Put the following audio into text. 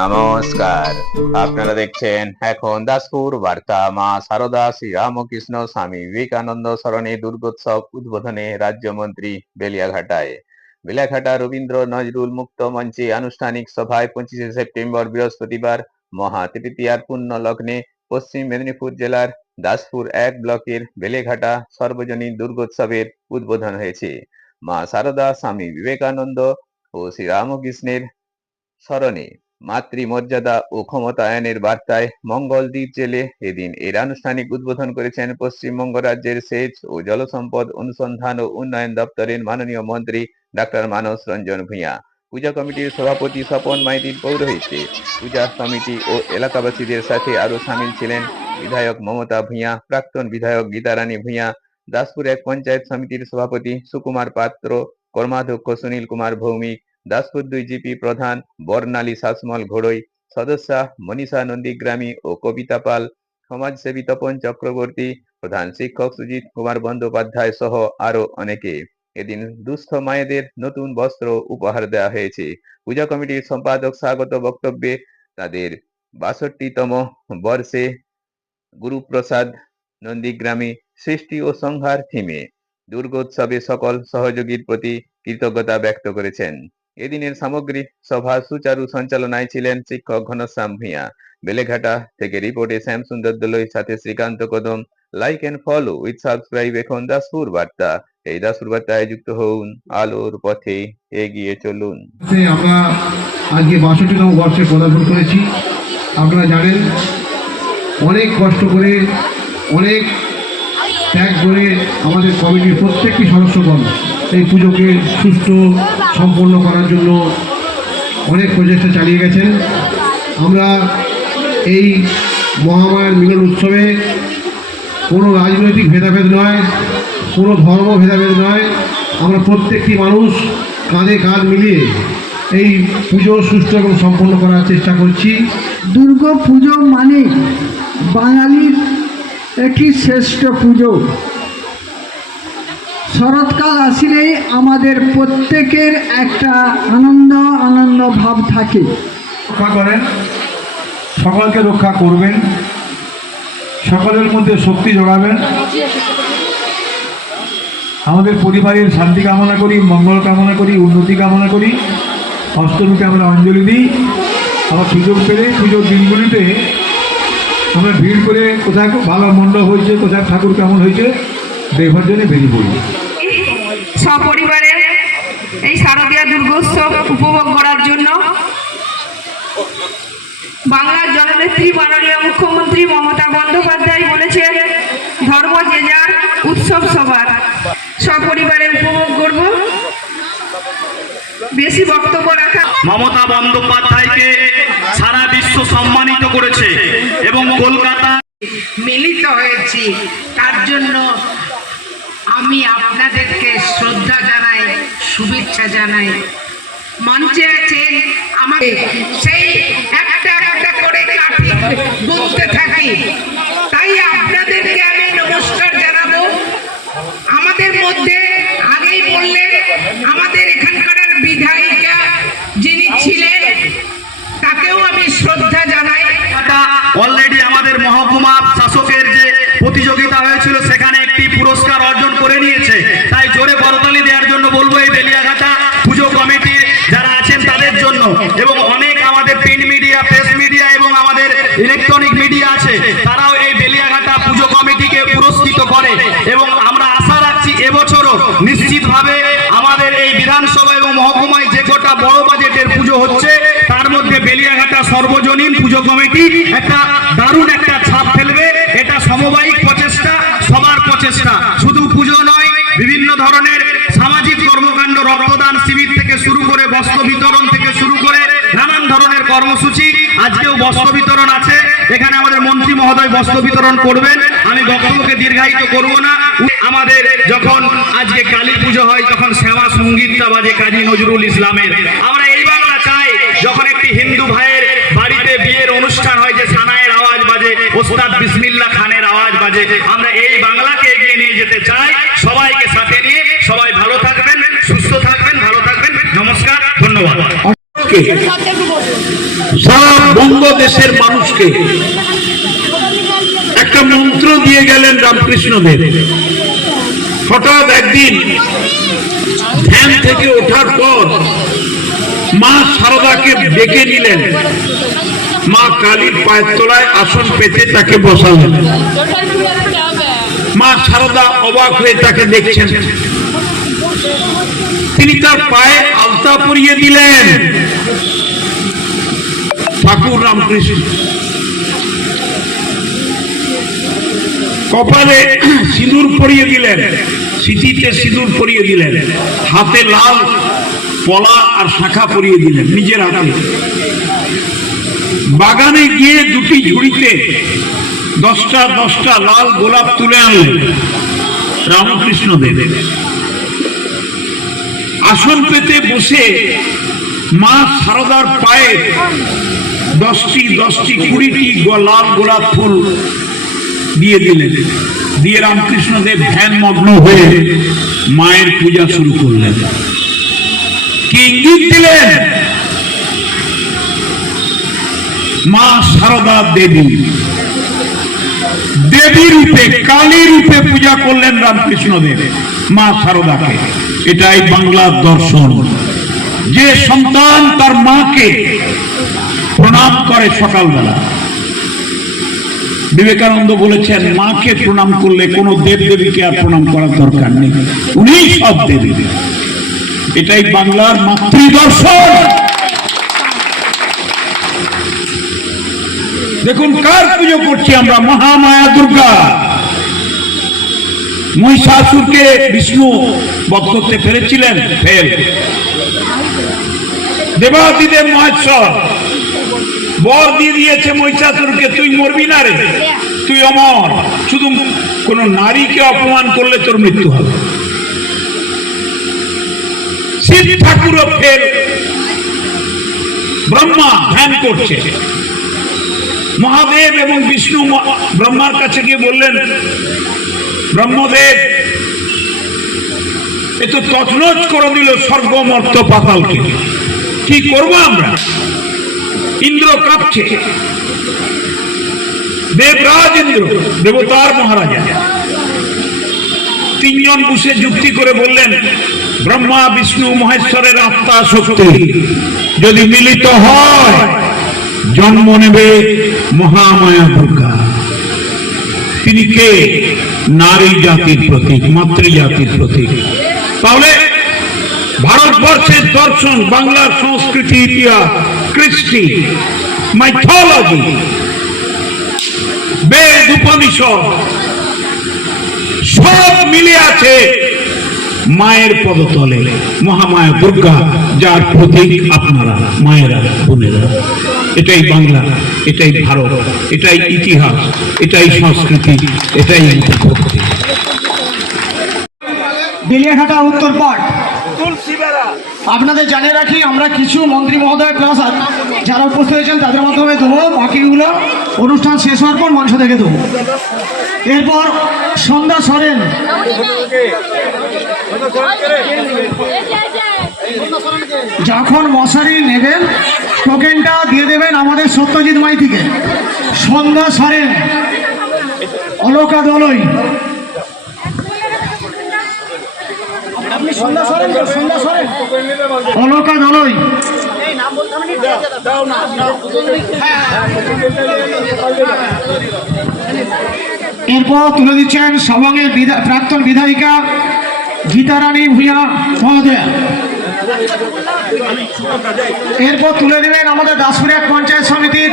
নমস্কার, আপনারা দেখছেন এখন দাসপুর বার্তা। মা সারদা শ্রী রামকৃষ্ণ স্বামী বিবেকানন্দ সরণি দুর্গোৎসব উদ্বোধনে রাজ্যমন্ত্রী বেলিয়াঘাটায়। বেলিয়াঘাটা রবীন্দ্র নজরুল মুক্ত মঞ্চে আনুষ্ঠানিক সভায় 25শে সেপ্টেম্বর বৃহস্পতিবার মহা তৃতীয়ার পুণ্য লগ্নে পশ্চিম মেদিনীপুর জেলার দাসপুর 1 ব্লকের বেলেঘাটা সর্বজনীন দুর্গোৎসবের উদ্বোধন হয়েছে। মা সারদা স্বামী বিবেকানন্দ ও শ্রী রামকৃষ্ণের স্মরণে মাতৃমর্যাদা ও ক্ষমতায়নের বার্তায় মঙ্গল দ্বীপ জেলে এদিন এর আনুষ্ঠানিক উদ্বোধন করেছেন পশ্চিমবঙ্গ রাজ্যের সেচ ও জলসম্পদ অনুসন্ধান ও উন্নয়ন দপ্তরের মাননীয় মন্ত্রী ডাক্তার মানস রঞ্জন ভূঁইয়া। পূজা কমিটির সভাপতি স্বপন মাইতির পৌরোহিত্যে পূজা কমিটি ও এলাকাবাসীদের সাথে আরো সামিল ছিলেন বিধায়ক মমতা ভূঁইয়া, প্রাক্তন বিধায়ক গীতারানী ভূঁইয়া, দাসপুর 1 পঞ্চায়েত সমিতির সভাপতি সুকুমার পাত্র, কর্মাধ্যক্ষ সুনীল কুমার ভৌমিক, দাসপুর 2 জিপি প্রধান বর্ণালী শাসমল ঘোড়ই, সদস্যা মনীষা নন্দীগ্রামী ও কবিতা পাল, সমাজসেবী তপন চক্রবর্তী, প্রধান শিক্ষক সুজিত কুমার বন্দ্যোপাধ্যায় সহ আরো অনেকে। এদিন দুস্থ মায়েদের নতুন বস্ত্র উপহার দেওয়া হয়েছে। পূজা কমিটির সম্পাদক স্বাগত বক্তব্যে তাদের 62তম বর্ষে গুরুপ্রসাদ নন্দীগ্রামী সৃষ্টি ও সংহার থিমে দুর্গোৎসবে সকল সহযোগীর প্রতি কৃতজ্ঞতা ব্যক্ত করেছেন। এদিনের সামগ্রিক সভা সুচারু সঞ্চালনায় ছিলেন শিক্ষক ঘনশ্যাম ভূঁইয়া। বেলেঘাটা থেকে রিপোর্টে শ্যাম সুন্দর দলুইয়ের সাথে Srikanta Kadam. Like and follow with subscribe এখন দাসপুর বার্তা। এই দাসপুর বার্তায় যুক্ত হন, আলোর পথে এগিয়ে চলুন। আমরা আজকে 62তম বর্ষে পদার্পণ করেছি। আপনারা জানেন অনেক কষ্ট করে, অনেক ত্যাগ করে আমাদের কমিটির প্রত্যেকটি সদস্যগণ এই পুজোকে সুষ্ঠু সম্পন্ন করার জন্য অনেক প্রচেষ্টা চালিয়ে গেছেন। আমরা এই মহামায়ার মিলন উৎসবে কোনো রাজনৈতিক ভেদাভেদ নয়, কোনো ধর্ম ভেদাভেদ নয়, আমরা প্রত্যেকটি মানুষ কাঁধে কাঁধ মিলিয়ে এই পুজো সুষ্ঠু এবং সম্পন্ন করার চেষ্টা করছি। দুর্গা পুজো মানে বাঙালির একটি শ্রেষ্ঠ পুজো। শরৎকাল আসলেই আমাদের প্রত্যেকের একটা আনন্দ ভাব থাকে। রক্ষা করেন, সকলকে রক্ষা করবেন, সকলের মধ্যে শক্তি জোগাবেন। আমাদের পরিবারের শান্তি কামনা করি, মঙ্গল কামনা করি, উন্নতি কামনা করি। অষ্টমীতে আমরা অঞ্জলি দিই। আবার সুযোগ পেলে পুজোর দিনগুলিতে আমরা ভিড় করে কোথায় ভালো মণ্ডপ হয়েছে, কোথায় ঠাকুর কেমন হয়েছে দেখবার জন্য বেরিয়ে পড়ি। সপরিবারে এই শারদীয়া দুর্গোৎসব উপভোগ করার জন্য বাংলার জননেত্রী মাননীয় মুখ্যমন্ত্রী মমতা বন্দ্যোপাধ্যায় বলেছেন, ধর্ম যে যার, উৎসব সবার। সপরিবারে উপভোগ করব। বেশি বক্তব্য রাখা। মমতা বন্দ্যোপাধ্যায়কে সারা বিশ্ব সম্মানিত করেছে এবং কলকাতা মিলিত হয়েছি, তার জন্য আমি আপনাদেরকে শ্রদ্ধা জানাই, শুভেচ্ছা জানাই। মঞ্চে আছেন আমাকে সেই একটা একটা করে কাঠি গুনতে থাকি, তাই আপনাদেরকে আমি নমস্কার জানাবো। আমাদের মধ্যে আগেই বললেন আমাদের এখানকার বিধায়িকা যিনি ছিলেন, তাকেও আমি শ্রদ্ধা জানাই। অলরেডি আমাদের মহকুমা শাসকের যে প্রতিযোগিতা হয়েছিল সেখানে একটি পুরস্কার অর্জন করে নিয়েছে। তাই জোরে করতালি দেওয়ার জন্য বলবো এই বেলিয়াঘাটা পুজো কমিটির যারা আছেন তাদের জন্য, এবং অনেক আমাদের প্রিন্ট মিডিয়া, প্রেস মিডিয়া এবং আমাদের ইলেকট্রনিক মিডিয়া আছে, তারাও এই বেলিয়াঘাটা পুজো কমিটিকে পুরস্কৃত করে। এবং আমরা আশা রাখছি এবছরও নিশ্চিতভাবে আমাদের এই বিধানসভা এবং মহকুমায় যে কটা বড় বাজেটের পুজো হচ্ছে তার মধ্যে বেলিয়াঘাটা সর্বজনীন পুজো কমিটি একটা দারুণ একটা ছাপ ফেলবে। এটা সমবায়িক প্রচেষ্টা, সবার প্রচেষ্টা। শুধু পুজো নয়, বিভিন্ন ধরনের সামাজিক কর্মকাণ্ড, রক্তদান শিবির থেকে শুরু করে বস্ত্র বিতরণ থেকে শুরু করে নানান ধরনের কর্মসূচি। আজকেও বস্ত্র বিতরণ আছে, এখানে আমাদের মন্ত্রী মহোদয় বস্ত্র বিতরণ করবেন। আমি বক্তব্যকে দীর্ঘায়িত করব না। আমাদের যখন আজকে কালী পুজো হয় তখন শ্যামা সঙ্গীতটা বাজে কাজী নজরুল ইসলামের। আমরা এই বাংলা চাই, যখন একটি হিন্দু ভাইয়ের বাড়িতে বিয়ের অনুষ্ঠান হয় যে সানায়ের আওয়াজ বাজে, ওস্তাদ বিসমিল্লাহ খানের আওয়াজ বাজে। আমরা এই বাংলাকে এগিয়ে নিয়ে যেতে চাই, সবাইকে সাথে নিয়ে। সবাই ভালো থাকবেন, সুস্থ থাকবেন, ভালো থাকবেন। নমস্কার, ধন্যবাদ। মানুষকে, সারা বঙ্গদেশের মানুষকে একটা মন্ত্র দিয়ে গেলেন রামকৃষ্ণদেব। হঠাৎ একদিন ধ্যান থেকে ওঠার পর মা শারদাকে ডেকে নিলেন, মা কালীর পায়ের তলায় আসন পেতে তাকে বসালেন। মা শারদা অবাক হয়ে তাকে দেখছেন। তিনি তার পায়ে আলতা পরিয়ে দিলেন। ঠাকুর রামকৃষ্ণ কপালে সিঁদুর পরিয়ে দিলেন, সিঁথিতে সিঁদুর পরিয়ে দিলেন, হাতে লাল পলা আর শাখা পরিয়ে দিলেন নিজের হাতে। বাগানে গিয়ে দুটি ঝুড়িতে 10টা লাল গোলাপ তুলে আনলেন রামকৃষ্ণ দেব। আসন পেতে বসে মা শারদার পায়ে 10টি 20টি লাল গোলাপ ফুল দিয়ে দিলেন। দিয়ে রামকৃষ্ণ দেব ধ্যান মগ্ন হয়ে মায়ের পূজা শুরু করলেন। কি ইঙ্গিত দিলেন? মা শারদা দেবী, দেবী রূপে, কালী রূপে পূজা করলেন রামকৃষ্ণ দেব মা শারদাকে। এটাই বাংলার দর্শন। যে সন্তান তার মাকে প্রণাম করে সকালবেলা, বিবেকানন্দ বলেছেন মাকে প্রণাম করলে কোনো দেব দেবীকে আর প্রণাম করার দরকার নেই, উনি সব দেবী। এটাই বাংলার মাতৃদর্শন। দেখুন কার পুজো করছি আমরা? মহামায়া দুর্গা। মহিষাসুরকে বিষ্ণু বধ করতে পেরেছিলেন, ফেল। দেবাদিদেব মহেশ্বর বর দিয়ে দিয়েছে মহিষাসুরকে, তুই মরবি না রে, তুই অমর, শুধু কোন নারীকে অপমান করলে তোর মৃত্যু হবে। শিব ঠাকুরও ফেল। ব্রহ্মা ধ্যান করছে, মহাদেব এবং বিষ্ণু ব্রহ্মার কাছে গিয়ে বললেন, ব্রহ্মদেব এ তো তছনছ করে দিল স্বর্গ মর্ত পাতালকে, কি করবো আমরা? ইন্দ্র কাঁপছে, দেবরাজ ইন্দ্র, দেবতার মহারাজা, তিনজন বসে যুক্তি করে বললেন, ব্রহ্মা বিষ্ণু মহেশ্বরের আত্মা শক্তি যদি মিলিত হয় জন্ম নেবে মহামায়া দুর্গা। তিনি কে? নারী জাতির প্রতীক, মাতৃজাতির প্রতীক। তাহলে ভারতবর্ষের দর্শন, বাংলার সংস্কৃতি, ইতিহাস, কৃষ্টি, মাইথোলজি, বেদ, উপনিষদ সব মিলে আছে মায়ের পদতলে, মহামায়া দুর্গা, যার প্রতীক আপনারা মায়েরা, বোনেরা। এটাই বাংলা, এটাই ভারত, এটাই ইতিহাস, এটাই সংস্কৃতি, এটাই ভক্তি। বেলিয়াঘাটা উত্তর পাট। আপনাদের জানিয়ে রাখি, আমরা কিছু মন্ত্রী মহোদয় প্লাস যারা উপস্থিত হয়েছেন তাদের মাধ্যমে দেবো, বাকিগুলো অনুষ্ঠান শেষ হওয়ার পর মঞ্চ থেকে দেবো। এরপর সন্ধ্যা সরেন, যখন মশারি নেবেন টোকেনটা দিয়ে দেবেন আমাদের সত্যজিৎ মাইতিকে। সন্ধ্যা সরেন, অলকা দলই, আপনি সন্ধ্যা সরেন, সন্ধ্যা সরেন, অলকা দলই। এরপর তুলে দিচ্ছেন সবংয়ের প্রাক্তন বিধায়িকা গীতারানী ভূঁইয়া মহোদয়া। এরপর তুলে দেবেন আমাদের দাসপুর এক পঞ্চায়েত সমিতির